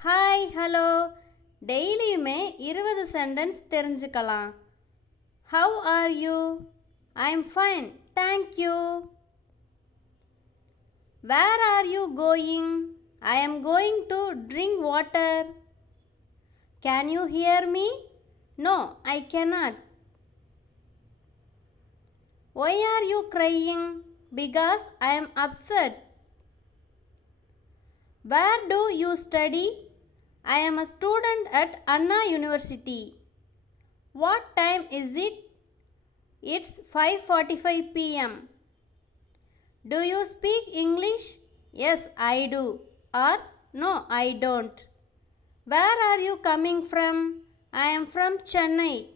Hi hello டெய்லியுமே இருபது sentence தெரிஞ்சுக்கலாம் how are you I am fine thank you where are you going I am going to drink water can you hear me no I cannot Why are you crying? Because I am upset. Where do you study? I am a student at Anna University. What time is it? It's 5:45 p.m. Do you speak English? Yes, I do. Or no, I don't. Where are you coming from? I am from Chennai.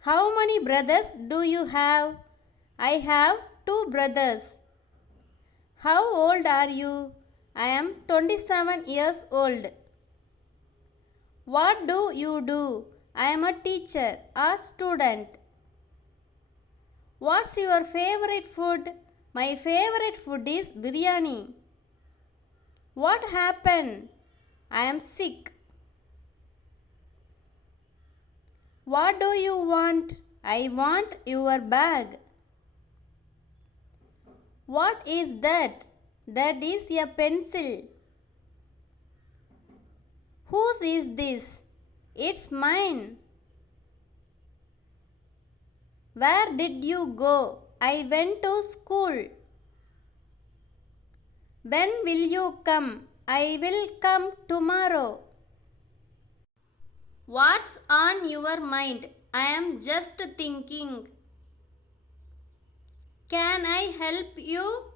How many brothers do you have? I have two brothers. How old are you? I am 27 years old. What do you do? I am a teacher or student. What's your favorite food? My favorite food is biryani. What happened? I am sick. What do you want? I want your bag. What is that? That is a pencil. Whose is this? It's mine. Where did you go? I went to school. When will you come? I will come tomorrow. What's on your mind? I am just thinking. Can I help you?